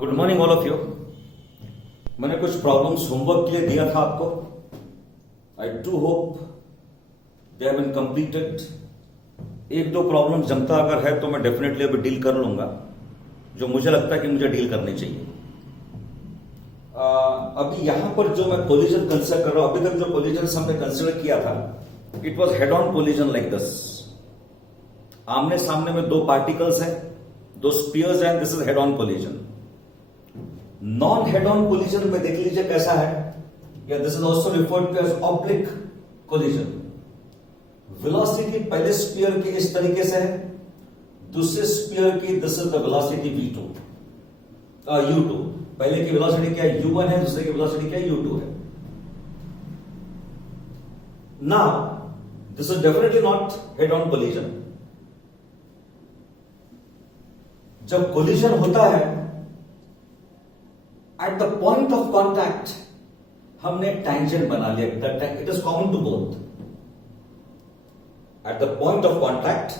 Good morning all of you. मैंने कुछ problems homework के लिए दिया था आपको। I do hope they have been completed. एक दो प्रॉब्लम जमता अगर है तो मैं डेफिनेटली अभी डील कर लूंगा, जो मुझे लगता है कि मुझे डील करनी चाहिए। अभी यहां पर जो मैं कोलिजन कंसिडर कर रहा हूं, अभी तक जो कोलिजन हमने कंसिडर किया था, it was head on collision like this. आमने सामने में दो पार्टिकल्स हैं, दो स्पीयर्स हैं, this is head on collision. Non head on collision में देख लीजिए कैसा है, या this is also referred to as oblique collision. Velocity पहले स्पीयर की इस तरीके से है, दूसरे स्पीयर की this is the velocity v2 u2। पहले की वेलोसिटी क्या है, u1 है, दूसरे की वेलोसिटी क्या है, u2 है। Now this is definitely not head on collision. जब कोलिजन होता है at the point of contact हमने टैंजेंट बना लिया, it is common to both. At the point of contact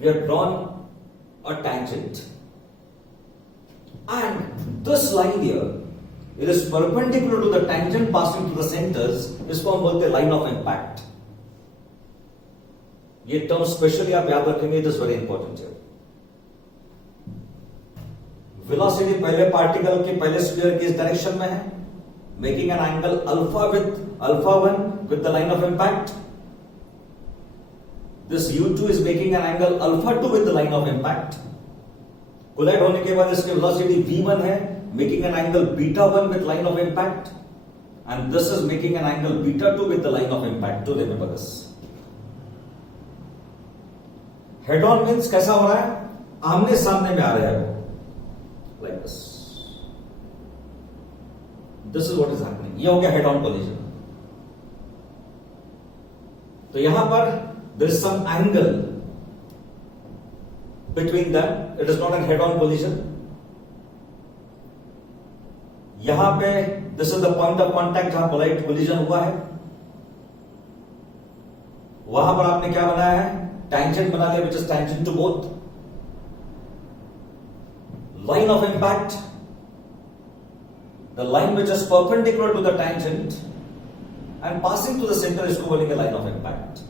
we are drawn a tangent and this line here it is perpendicular to the tangent passing to the centres. इसको हम बोलते हैं line of impact. ये term specially आप याद रखेंगे, it is very important है। Velocity पहले पार्टिकल के पहले स्फीयर की इस डायरेक्शन में है, making an angle alpha with alpha 1 with the line of impact. This u2 is making an angle alpha 2 with the line of impact. Collide होने के बाद इसकी वेलोसिटी v1 है, making an angle beta 1 with line of impact, and this is making an angle beta 2 with the line of impact. To remember this. Head on means कैसा हो रहा है, आमने सामने में आ रहे हैं, like this. This is what is happening. ये हो गया head on collision। तो यहां पर there is some angle between them. It is not a head on collision। यहां पे this is the point of contact जहां polite collision हुआ है। वहां पर आपने क्या बनाया है, tangent बना लिया, which is tangent to both। Line of impact, the line which is perpendicular to the tangent and passing to the center, इसको बोलेंगे line of impact।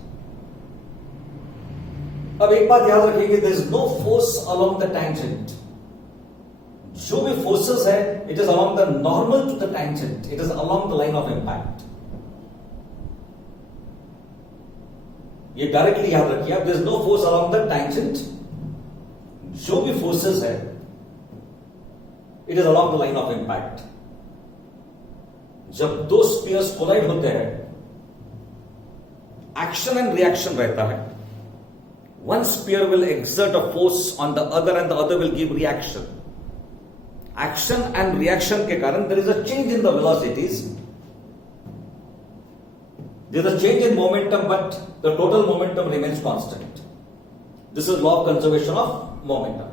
अब एक बात याद रखिए, there is no force along the tangent। जो भी forces है, it is along the normal to the tangent, it is along the line of impact। ये डायरेक्टली याद रखिए, there is no force along the tangent। जो भी forces है, it is along the line of impact. जब दो स्पीयर्स कोलाइड होते हैं, एक्शन एंड रिएक्शन रहता है। One sphere will exert a force on the other and the other will give reaction. Action and reaction के कारण there is a change in the velocities, there is a change in momentum, but the total momentum remains constant. This is law of conservation of momentum.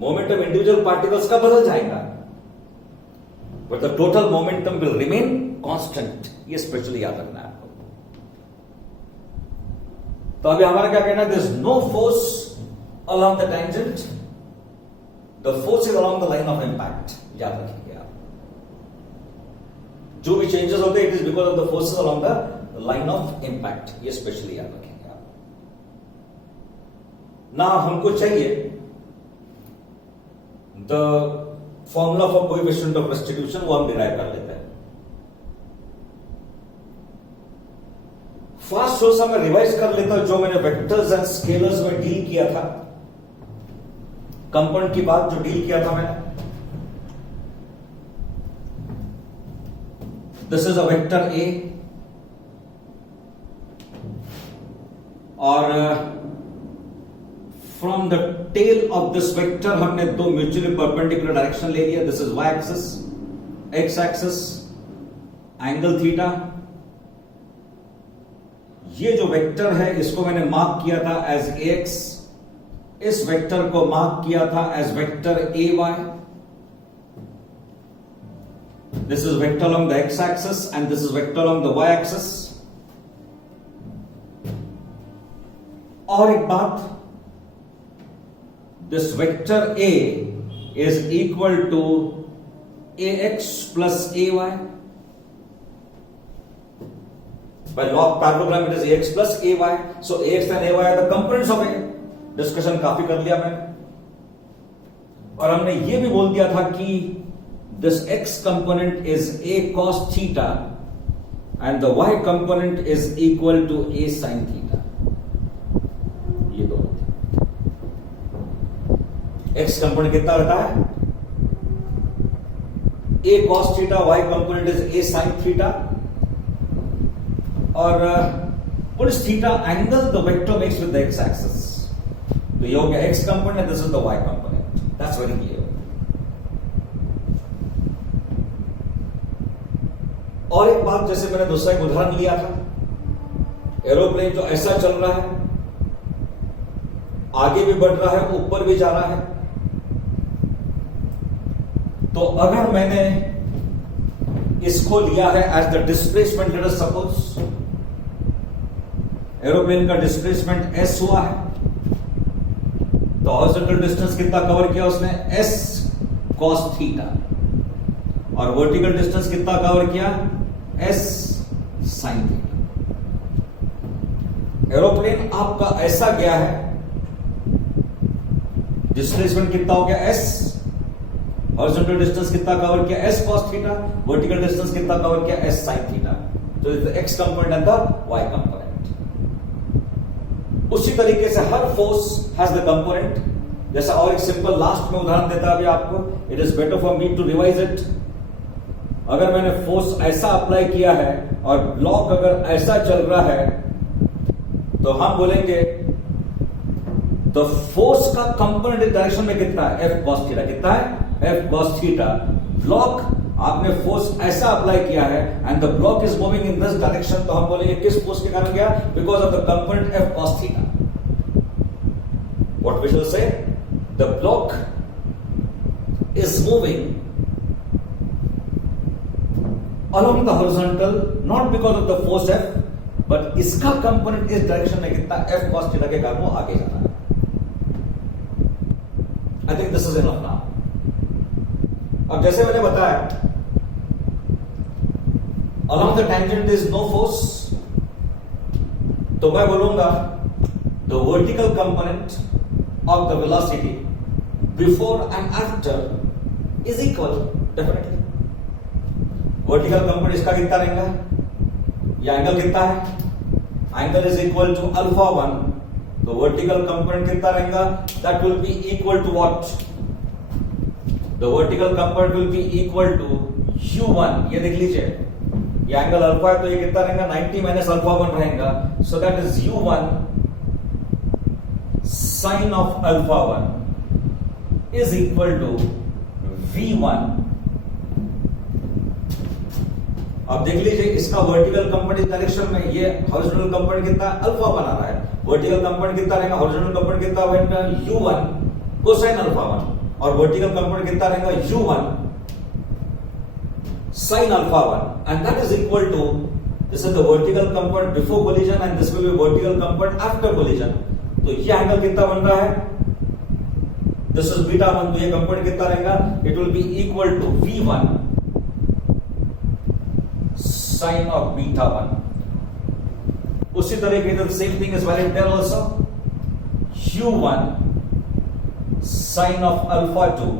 Momentum individual particles का बदल जाएगा, but the total momentum will remain constant. ये specially याद रखना है आपको। तो अभी हमारा क्या कहना है, there is no force along the tangent, the force is along the line of impact. याद रखिएगा आप, जो भी चेंजेस होते हैं, it is because of the forces along the line of impact. ये स्पेशली याद रखेंगे आप। ना हमको चाहिए the formula for coefficient of restitution, वो हम डिराइव कर लेते हैं। फास्ट थोड़ा सा मैं रिवाइज कर लेता हूं, जो मैंने वेक्टर्स एंड स्केलर्स में डील किया था, कंपाउंड की बात जो डील किया था मैंने। This is a vector A, और from the tail of this vector हमने दो म्यूचुअली परपेंडिकुलर डायरेक्शन ले लिया। This is Y axis, X axis, angle theta. ये जो वेक्टर है इसको मैंने मार्क किया था एज एक्स, इस वेक्टर को मार्क किया था as vector A Y. This is vector along the X axis and this is vector along the Y axis. और एक बात, this vector A is equal to ax plus ay. By law of parallelogram it is ax plus ay. So ax and ay are the components of A. Discussion काफी कर लिया मैंने, और हमने ये भी बोल दिया था कि this x component is a cos theta and the y component is equal to a sin theta. ये दोनों x component कितना रहता है? a cos theta, y component is a sin theta, और what is theta? Angle the vector makes with the x axis. तो ये हो गया x component, this is the y component. That's very clear. और एक बात, जैसे मैंने दूसरा एक उदाहरण लिया था, एरोप्लेन जो ऐसा चल रहा है, आगे भी बढ़ रहा है, ऊपर भी जा रहा है, तो अगर मैंने इसको लिया है as the displacement, let us suppose aeroplane का डिस्प्लेसमेंट s हुआ है, तो हॉरिजॉन्टल डिस्टेंस कितना कवर किया उसने? s cos थीटा, और वर्टिकल डिस्टेंस कितना कवर किया? s sin theta. एरोप्लेन आपका ऐसा गया है, डिस्प्लेसमेंट कितना हो गया? s, हॉरिजॉन्टल डिस्टेंस कितना कवर किया? s cos theta, vertical distance कितना कवर किया? s sin theta. तो is the x component and the y component. उसी तरीके से हर फोर्स हैज द कंपोनेंट. जैसा और एक सिंपल लास्ट में उदाहरण देता अभी आपको, it is better for me to revise it. अगर मैंने फोर्स ऐसा अप्लाई किया है और ब्लॉक अगर ऐसा चल रहा है, तो हम बोलेंगे द फोर्स का कंपोनेंट इस डायरेक्शन में कितना है? f cos theta. कितना है? f cos theta. ब्लॉक आपने फोर्स ऐसा अप्लाई किया है and the block is moving in this direction, तो हम बोलेंगे किस फोर्स के कारण गया? Because of the component f cos theta. What we shall say? The block is moving along the horizontal not because of the force F, but इसका कंपोनेंट इस direction में कितना? f cos थीटा के कारण वो आगे जाता है. I think this is enough now. अब जैसे मैंने बताया, along the tangent is no force, तो मैं बोलूंगा the vertical component of the velocity before and after is equal. Definitely. Vertical component इसका कितना रहेगा? ये एंगल कितना है? Angle is equal to alpha 1. तो वर्टिकल कंपोनेंट कितना रहेगा? That will be equal to what? The vertical component will be equal to u1. ये देख लीजिए, ये एंगल अल्फा है, तो ये कितना रहेगा? 90 माइनस अल्फा 1 रहेगा. So that is u1 sine of alpha 1 is equal to v1. अब देख लीजिए, इसका वर्टिकल कंपोनेंट डायरेक्शन में, ये हॉरिजॉन्टल कंपोनेंट कितना? अल्फा बना रहा है. वर्टिकल कंपोनेंट कितना रहेगा? हॉरिजॉन्टल कंपोनेंट कितना रहेगा? u1 कोसाइन अल्फा 1, और वर्टिकल कंपोनेंट कितना रहेगा? u1 sine alpha 1, and that is equal to, this is the vertical component before collision and this will be vertical component after collision. तो ये angle कितना बन रहा है? This is beta 1. तो ये कंपोनेंट कितना रहेगा? It will be equal to v1 sine of beta 1. उसी तरीके से same thing is valid there also. u1 sine of alpha 2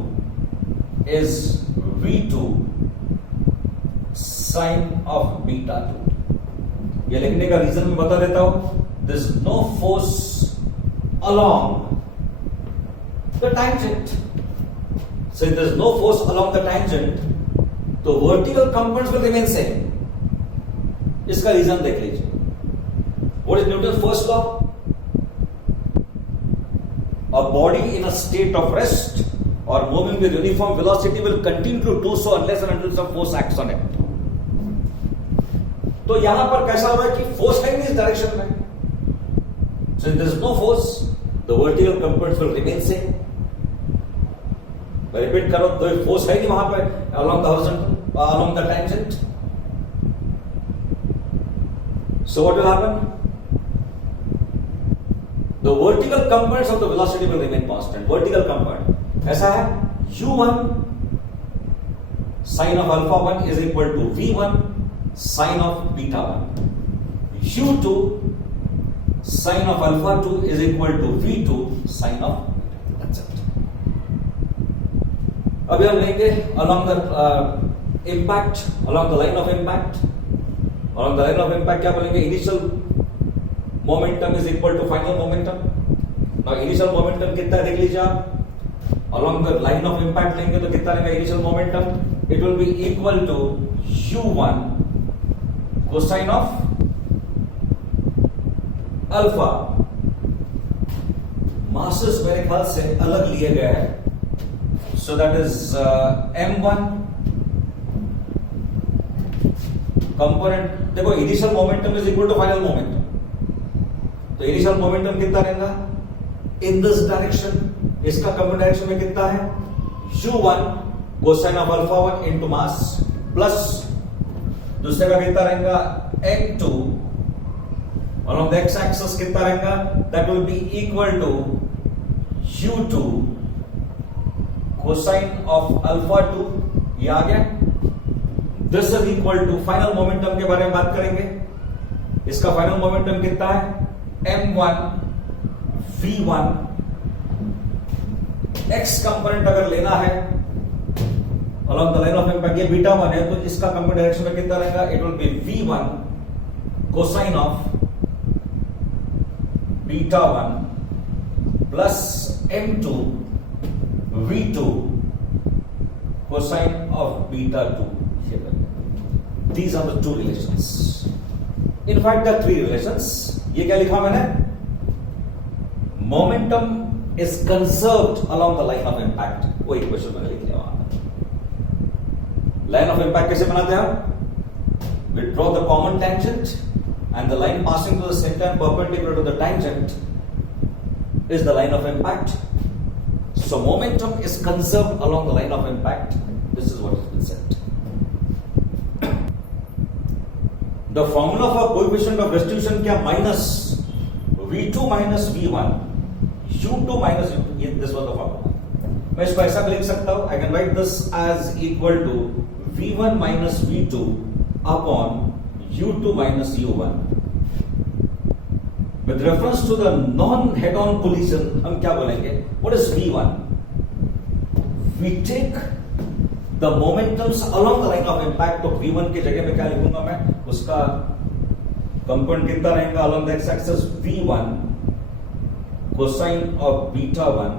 is v2 sign of beta 2. ये लिखने का रीजन मैं बता देता हूं. There is no force along the tangent. So there is no force along the tangent, तो vertical components will remain same. इसका reason देख लीजिए. What is Newton first law? A body in a state of rest or moving with uniform velocity will continue to do so unless and until some force acts on it. तो यहां पर कैसा हो रहा है कि फोर्स है नहीं इस डायरेक्शन में. So if there is no force, the vertical components will remain same. मैं रिपीट करो, तो फोर्स है नहीं वहां पर along the horizontal, along the tangent. So what will happen? The vertical components of the velocity will remain constant. Vertical component ऐसा है u1 sin of alpha 1 is equal to v1 sin of beta 1. u2 sin of alpha 2 is equal to v2 sin of beta. That's it. अभी हम लेंगे along the impact, along the line of impact. Along the line of impact क्या बोलेंगे? Initial momentum is equal to final momentum. Now initial momentum कितना है देख लीजिए आप. Along the line of impact लेंगे तो कितना रहेगा initial momentum? It will be equal to u1 cosine of alpha. masses मेरे ख्याल से अलग लिए गए हैं. So that is m1 component. देखो initial momentum is equal to final momentum. तो initial momentum कितना रहेगा? In this direction. इसका कॉमन डायरेक्शन में कितना है? u1 cosine of alpha 1 into mass plus दूसरे का कितना रहेगा? m2 along the x axis कितना रहेगा? That will be equal to u2 cosine of alpha 2. ये आ गया. This is equal to final momentum के बारे में बात करेंगे. इसका फाइनल मोमेंटम कितना है? m1 v1 x कंपोनेंट अगर लेना है along the line of impact, ये बीटा 1 है तो इसका कंपोनेंट डायरेक्शन में कितना रहेगा? It will be v1 cosine of beta 1 plus m2 v2 cosine of beta 2. These are the two relations. In fact, there are three relations. ये क्या लिखा मैंने? Momentum is conserved along the line of impact. वो इक्वेशन मैंने लिख लिया वहां. Line of impact कैसे बनाते हैं हम? We draw the common tangent and the line passing through the center and perpendicular to the tangent is the line of impact. So momentum is conserved along the line of impact. This is what has been said. The formula for coefficient of restitution क्या? Minus v2 minus v1 u2 minus u2. This was the formula. मैं इसको ऐसा लिख सकता हूं. I can write this as equal to v1 minus v2 upon u2 minus u1. With reference to the non-head-on collision, हम क्या बोलेंगे? What is v1? We take the momentums along the line of impact. तो v1 की जगह पे क्या लिखूंगा मैं? उसका कंपोनेंट कितना रहेगा along the x-axis? v1 cosine of beta 1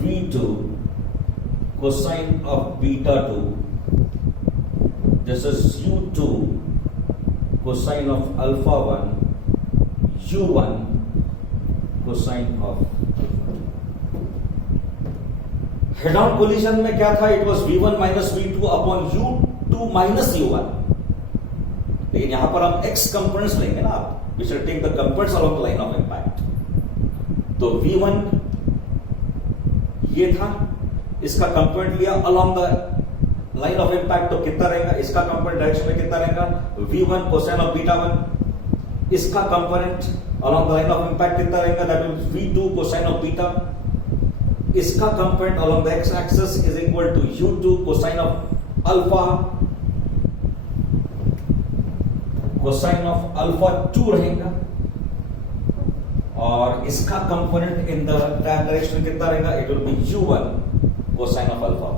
v2 cosine of beta 2. This is u2 cosine of alpha 1 u1 cosine of head-on collision में क्या था? It was v1 minus v2 upon u2 minus u1. लेकिन यहां पर हम x components लेंगे ना. We shall take the components along the line of impact. तो v1 ये था, इसका कंपोनेंट लिया along the line of impact तो कितना रहेगा? इसका कंपोनेंट डायरेक्शन में कितना रहेगा? v1 cosine of beta 1. इसका component along the line of impact कितना रहेगा? That will be v2 cosine of beta. इसका component along the x axis is equal to u2 cosine of alpha cosine of alpha 2 रहेगा. और इसका component in the direction कितना रहेगा? It will B u1 cosine of alpha.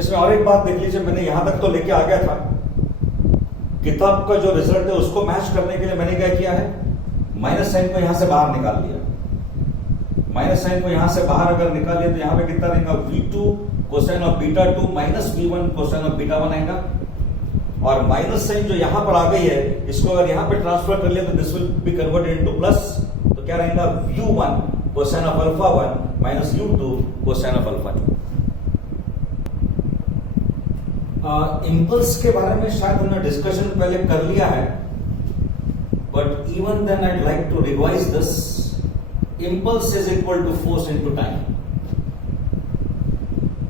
इसमें और एक बात देख लीजिए. मैंने यहां तक तो लेके आ गया था. किताब का जो रिजल्ट है उसको मैच करने के लिए मैंने क्या किया है? माइनस साइन को यहां से बाहर निकाल लिया. माइनस साइन को यहां से बाहर अगर निकालिए तो यहां पे कितना रहेगा? v2 cosine of beta 2 minus v1 cosine of beta 1 आएगा. और माइनस साइन जो यहां पर आ गई है इसको अगर यहां पे ट्रांसफर कर लिया तो this will be converted into plus. तो क्या रहेगा? u1 cosine of alpha 1 minus u2 cosine of alpha 2. इंपल्स के बारे में शायद हमने डिस्कशन पहले कर लिया है, but even then I'd like to revise this. Impulse is equal to force into time.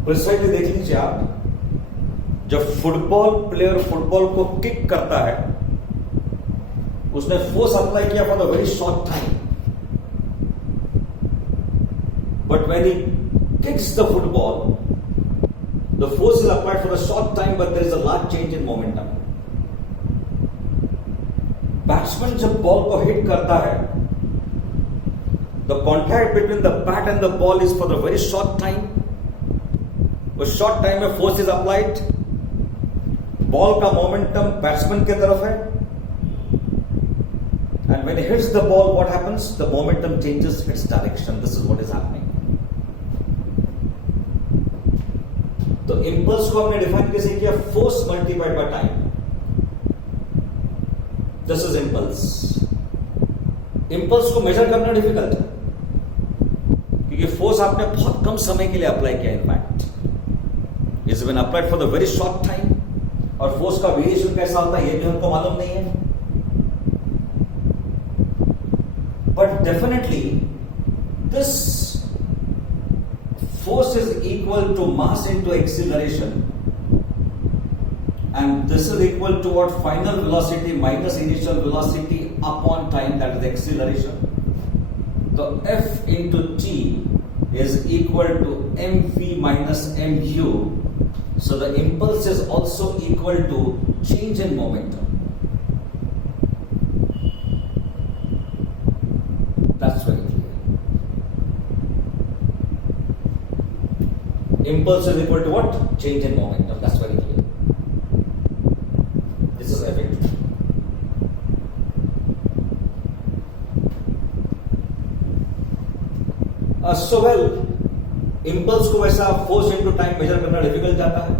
Precisely देख लीजिए आप. जब फुटबॉल प्लेयर फुटबॉल को किक करता है उसने फोर्स अप्लाई किया for the very short time, but when he kicks the football, the force is applied for a short time, but there is a large change in momentum. Batsman जब बॉल को हिट करता है, the contact between the bat and the ball is for the very short time. उस short time में force is applied, ball का momentum batsman की तरफ है, and when he hits the ball, what happens? The momentum changes its direction. This is what is happening. तो इंपल्स को हमने डिफाइन कैसे किया? Force multiplied by time. This is impulse. Impulse को मेजर करना डिफिकल्ट है, क्योंकि फोर्स आपने बहुत कम समय के लिए अप्लाई किया. In fact is been applied for the very short time, और फोर्स का वेरिएशन कैसा होता है ये भी हमको मालूम नहीं है. But definitely this force is equal to mass into acceleration, and this is equal to what? Final velocity minus initial velocity upon time, that is acceleration. So F into T is equal to mv minus mu. So the impulse is also equal to change in momentum. That's very clear. Impulse is equal to what? Change in momentum. That's very clear. This is F. So well, impulse को वैसा force into time measure करना difficult जाता है,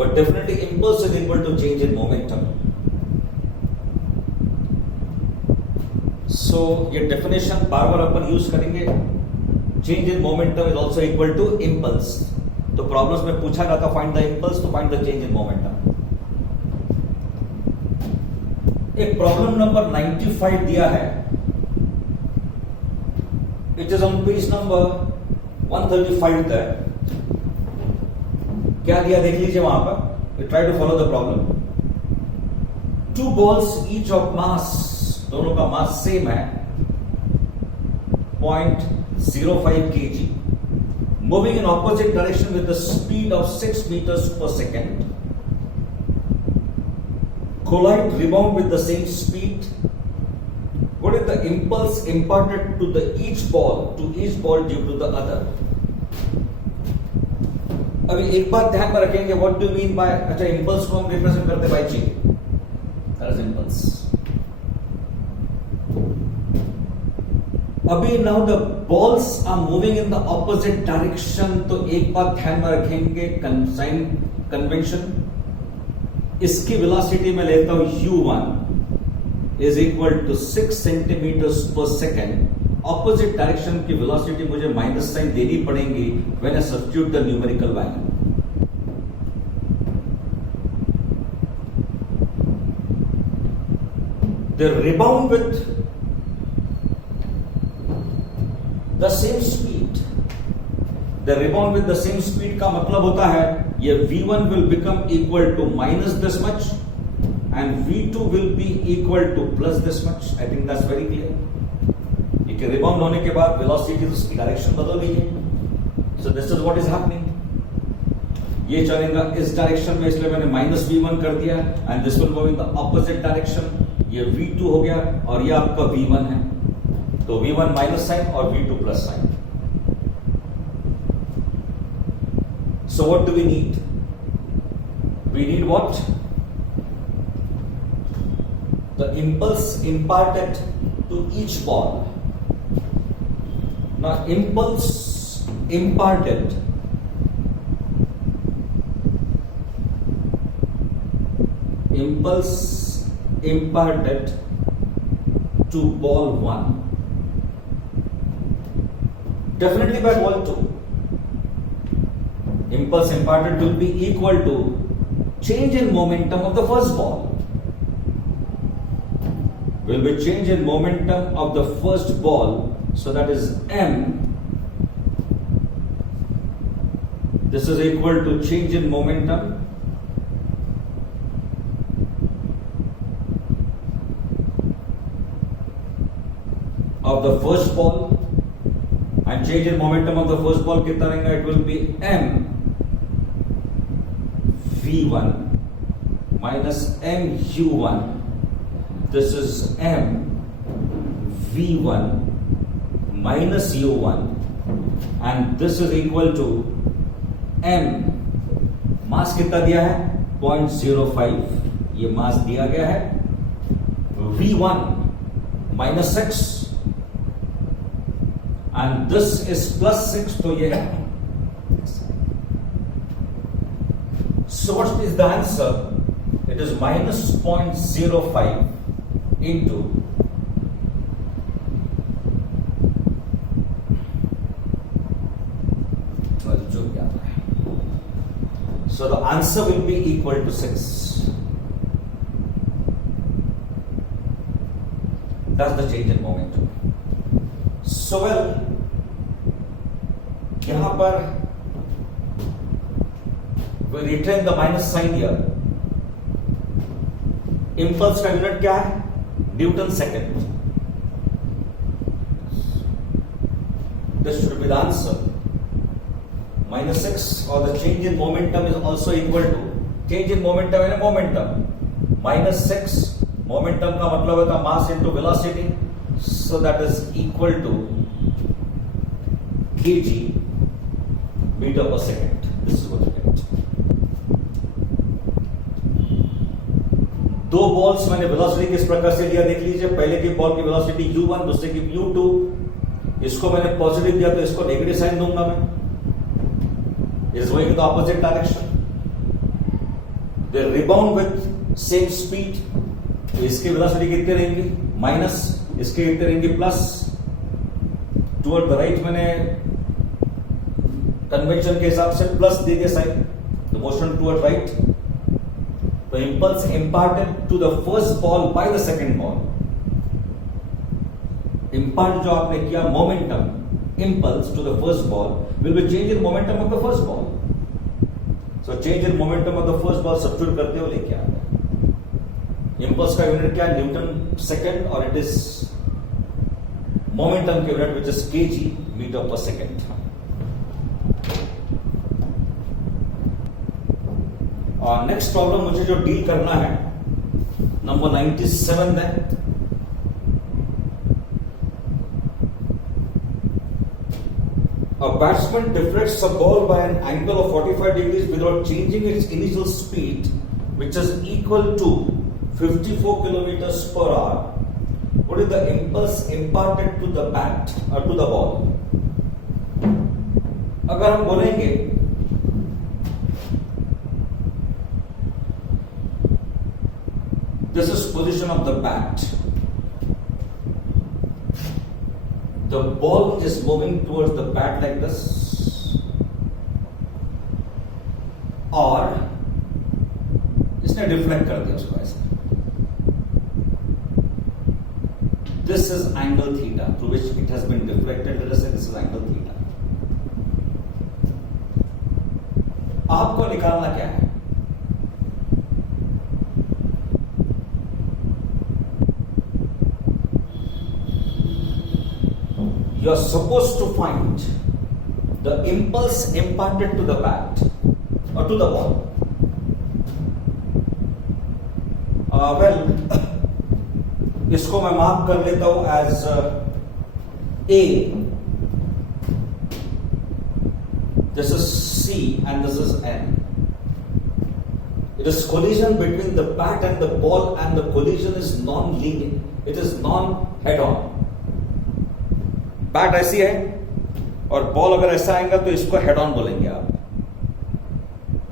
but definitely impulse is equal to change in momentum. So ये definition बार बार अपन यूज करेंगे. Change in momentum is also equal to impulse. तो प्रॉब्लम्स में पूछा जाता find the impulse to find the change in momentum. एक प्रॉब्लम नंबर 95 दिया है. It is on page number 135 there. क्या दिया देख लीजिए वहां पर. You try to follow the problem. Two balls each of mass, दोनों का मास सेम है, 0.05 kg, moving in opposite direction with a speed of 6 meters per second, collide, rebound with the same speed. What is the impulse imparted to each ball due to the other? अभी एक बात ध्यान में रखेंगे. What do you mean by, अच्छा impulse को हम रिप्रेजेंट करते by G. That is impulse. अभी now the balls are moving in the opposite direction. तो एक बात ध्यान में रखेंगे, कन्वेंशन. इसकी वेलोसिटी में लेता हूं u1 is equal to 6 centimetres पर सेकेंड. ऑपोजिट डायरेक्शन की वेलोसिटी मुझे माइनस साइन देनी पड़ेगी when I substitute the numerical value. The rebound with the same speed. The rebound with the same speed का मतलब होता है ये v1 will become equal to minus this much and v2 will be equal to plus this much. I think that's very clear. क्योंकि rebound होने के बाद velocity उसकी डायरेक्शन बदल गई है. So this is what is happening. ये चलेगा इस डायरेक्शन में, इसलिए मैंने माइनस v1 कर दिया, and this will go in the opposite direction. ये v2 हो गया और ये आपका v1 है. तो v1 माइनस साइन और v2 plus sign. So what do we need? We need what? The impulse imparted to each ball. Now impulse imparted to ball 1, definitely by ball 2. Impulse imparted will be equal to change in momentum of the first ball. Will be change in momentum of the first ball, so that is m. This is equal to change in momentum of the first ball and change in momentum of the first ball कितना रहेगा? It will be m v1 minus m u1. This is m v1 minus u1 and this is equal to m. मास कितना दिया है? 0.05. ये मास दिया गया है. v1 minus 6 and this is plus 6, तो ये है. So what is the answer? It is minus 0.05 into जो क्या है. So the answer will be equal to 6. That's the change in momentum. So well, यहां पर we retain the minus sign here. Impulse का यूनिट क्या है? Newton second. This should be the answer. Minus 6 or the change in momentum is also equal to change in momentum and momentum. Minus 6 momentum का मतलब होता है mass into velocity. So that is equal to kg meter per second. This is what you get. दो बॉल्स मैंने वेलोसिटी किस प्रकार से लिया देख लीजिए. पहले की बॉल की वेलोसिटी u1, दूसरे की u2. इसको मैंने पॉजिटिव दिया तो इसको नेगेटिव साइन दूंगा मैं. Is going in the opposite direction. They rebound with same speed. तो इसकी वेलोसिटी कितनी रहेंगी? माइनस. इसकी कितनी रहेंगी? प्लस. टुवर्ड द राइट मैंने कन्वेंशन के हिसाब से प्लस दे दिया sign. The motion toward right. The impulse imparted to the first ball by the second ball. Impart जो आपने किया momentum, impulse to the first ball will be change in momentum of the first ball. So change in momentum of the first ball substitute करते हो लेके आ गए. Impulse का यूनिट क्या है? न्यूटन सेकेंड और it is momentum के unit which is kg meter per second. और नेक्स्ट प्रॉब्लम मुझे जो डील करना है नंबर 97 है. A batsman deflects a ball by an angle of 45 degrees without changing its initial speed, which is equal to 54 kilometers per hour. What is the impulse imparted to the bat or to the ball? अगर हम बोलेंगे this is position of the bat. The ball is moving towards the bat like this, और इसने डिफ्लेक्ट कर दिया उसको ऐसे. This is angle theta through which it has been deflected. Let us say this is angle theta. आपको निकालना क्या है? You are supposed to find the impulse imparted to the bat or to the ball. Well, इसको मैं मार्क कर लेता हूं as A. This is C and this is N. It is collision between the bat and the ball, and the collision is non-linear. It is non-head-on. Bat ऐसी है और बॉल अगर ऐसा आएगा तो इसको हेड ऑन बोलेंगे आप.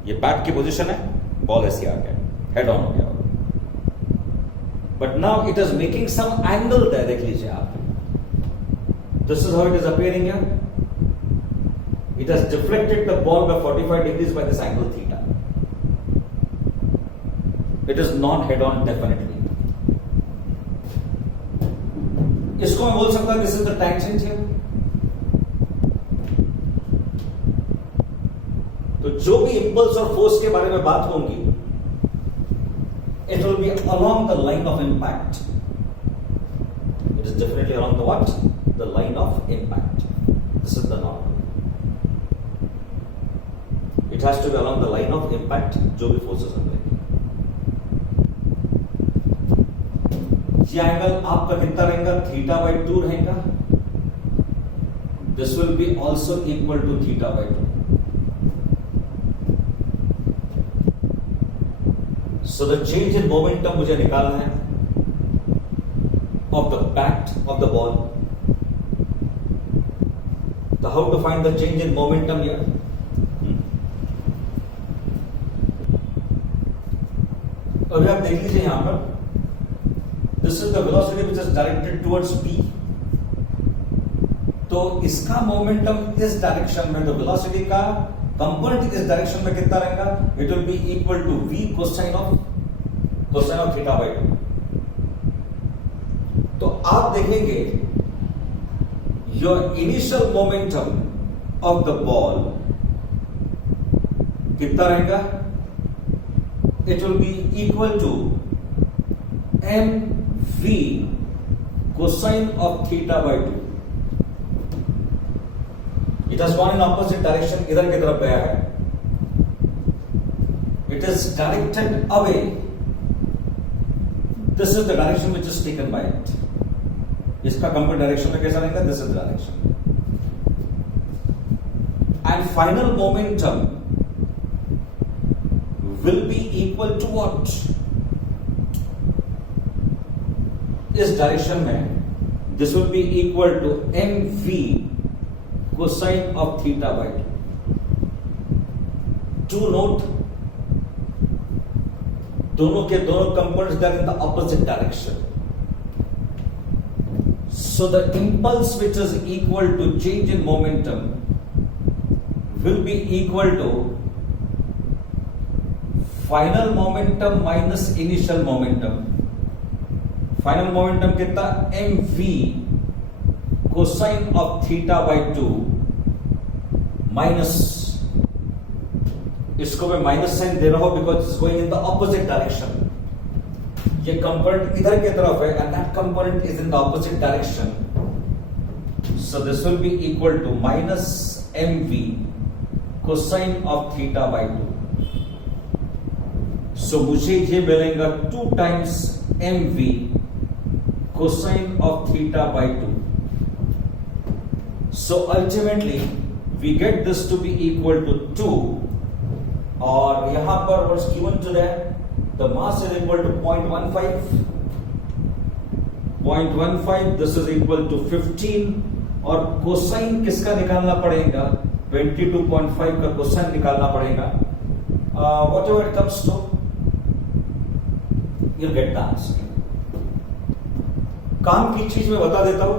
ये बैट की पोजीशन है, बॉल ऐसी आ गया, हेड ऑन हो गया. But now it is making some angle there. देख लीजिए आप, this is how it is appearing here. It has deflected the ball by 45 degrees by this angle theta. It is not head on definitely. इसको मैं बोल सकता हूं this is the tangent here. तो जो भी इंपल्स और फोर्स के बारे में बात होगी, it will be along the line of impact. It is definitely along the what? the line of impact. This is the normal. It has to be along the line of impact जो भी forces हम लेंगे. ये एंगल आपका कितना रहेगा? θ/2 रहेगा. This will be also equal to θ/2. So the change in momentum मुझे निकालना है of the bat of the ball. So how to find the change in momentum here? अभी आप देख लीजिए यहां पर, this is the velocity which is directed towards B. तो इसका मोमेंटम इस डायरेक्शन में, तो वेलोसिटी का कंपोनेंट इस डायरेक्शन में कितना रहेगा? It will be equal to v cosine of θ/2. तो आप देखेंगे your initial momentum of the ball कितना रहेगा? It will be equal to mv cosine of θ/2. It has gone in opposite direction. इधर की तरफ गया है. It is directed away. This is the direction which is taken by it. इसका complete direction में कैसा रहेगा? This is the direction. And final momentum will be equal to what? इस डायरेक्शन में this will be equal to mv cosine of θ/2. To note, दोनों के दोनों components are in the opposite direction. So the impulse which is equal to change in momentum will be equal to final momentum minus initial momentum. Final momentum कितना? mv cosine of θ/2 minus, इसको मैं minus sign दे रहा हूं because it's going in the opposite direction. ये component इधर की तरफ है and that component is in the opposite direction. So this will be equal to minus mv cosine of θ/2. सो मुझे ये मिलेगा 2 times mv cosine of θ/2. So ultimately we get this to be equal to 2, और यहां पर what's given to that? The mass is equal to 0.15. 0.15, this is equal to 15, और कोसाइन किसका निकालना पड़ेगा? 22.5 का कोसाइन निकालना पड़ेगा. Whatever it comes to, you'll get the answer. काम की चीज मैं बता देता हूं.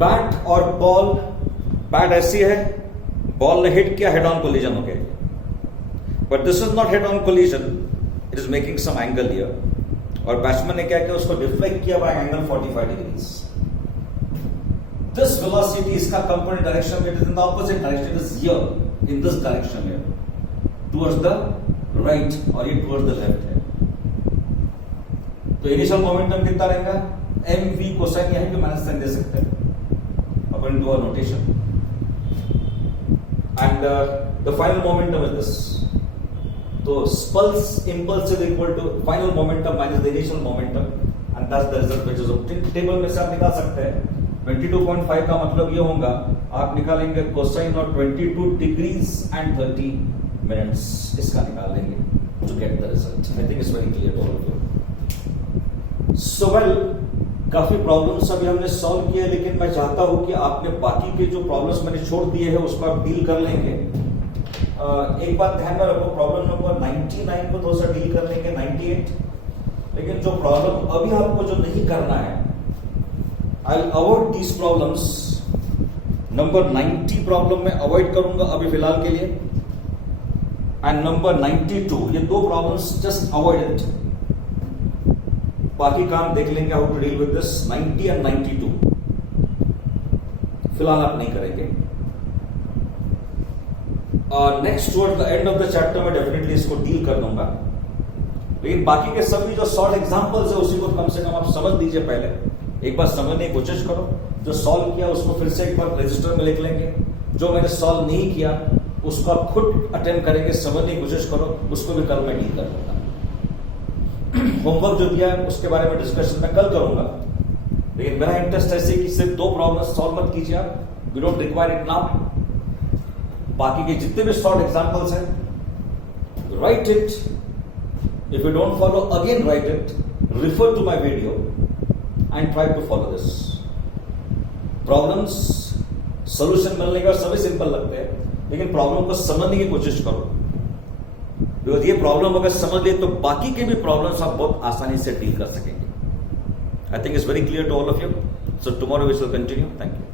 बैट और बॉल, बैट ऐसी है, बॉल ने हिट किया, हेड ऑन कोलिजन हो गया. But this is not head on collision, it is making some angle here. और बैट्समैन ने क्या किया? उसको डिफ्लेक्ट किया by angle 45 degrees. This velocity, इसका कंपोनेंट डायरेक्शन में it is in the opposite direction. It is here in this direction here towards the right, और ये टुवर्ड्स द लेफ्ट है. तो इनिशियल मोमेंटम कितना रहेगा? mv कोसाइन, यहीं पे माइनस साइन दे सकते हैं according to our notation, and the final momentum is this. So pulse impulse is equal to final momentum minus the initial momentum, and that's the result which is obtained. Table में से आप निकाल सकते हैं. 22.5 का मतलब ये होगा, आप निकालेंगे कोसाइन ऑफ 22 डिग्रीज एंड 30 मिनट्स, इसका निकाल लेंगे to get the result. I think it's very clear to all of you. So well, काफी प्रॉब्लम्स अभी हमने सॉल्व किए, लेकिन मैं चाहता हूं कि आपने बाकी के जो प्रॉब्लम्स मैंने छोड़ दिए हैं उसको आप डील कर लेंगे. एक बात ध्यान में रखो, प्रॉब्लम नंबर 99 को थोड़ा सा डील कर लेंगे, 98. लेकिन जो प्रॉब्लम अभी आपको जो नहीं करना है, I will avoid these problems. Number 90 प्रॉब्लम में अवॉइड करूंगा अभी फिलहाल के लिए, एंड नंबर 92, ये 2 प्रॉब्लम्स जस्ट अवॉइड इट. बाकी काम देख लेंगे how to deal with this. 90 and 92 फिलहाल आप नहीं करेंगे. Next toward the end of the chapter में डेफिनेटली इसको डील कर दूंगा. लेकिन बाकी के सभी जो सॉल्व एग्जांपल्स है उसी को कम से कम आप समझ लीजिए पहले, एक बार समझने की कोशिश करो, जो सॉल्व किया उसको फिर से एक बार रजिस्टर में लिख लेंगे, जो मैंने सॉल्व नहीं किया उसको आप खुद अटेम्प्ट करेंगे, समझने की कोशिश करो, उसको भी कल मैं डील कर लूंगा। होमवर्क जो दिया है उसके बारे में डिस्कशन मैं कल करूंगा, लेकिन मेरा इंटरेस्ट ऐसे कि सिर्फ 2 प्रॉब्लम सॉल्व मत कीजिए आप, we don't require it now. बाकी के जितने भी शॉर्ट एग्जांपल्स हैं, write it, if you don't follow again write it, refer to my video and try to follow this. Problems solution मिलने का सभी सिंपल लगते हैं, लेकिन प्रॉब्लम को समझने की कोशिश करो, बिकॉज ये प्रॉब्लम अगर समझ लिए तो बाकी के भी प्रॉब्लम्स आप बहुत आसानी से डील कर सकेंगे। I think it's very clear to all of you. So tomorrow we will continue. Thank you.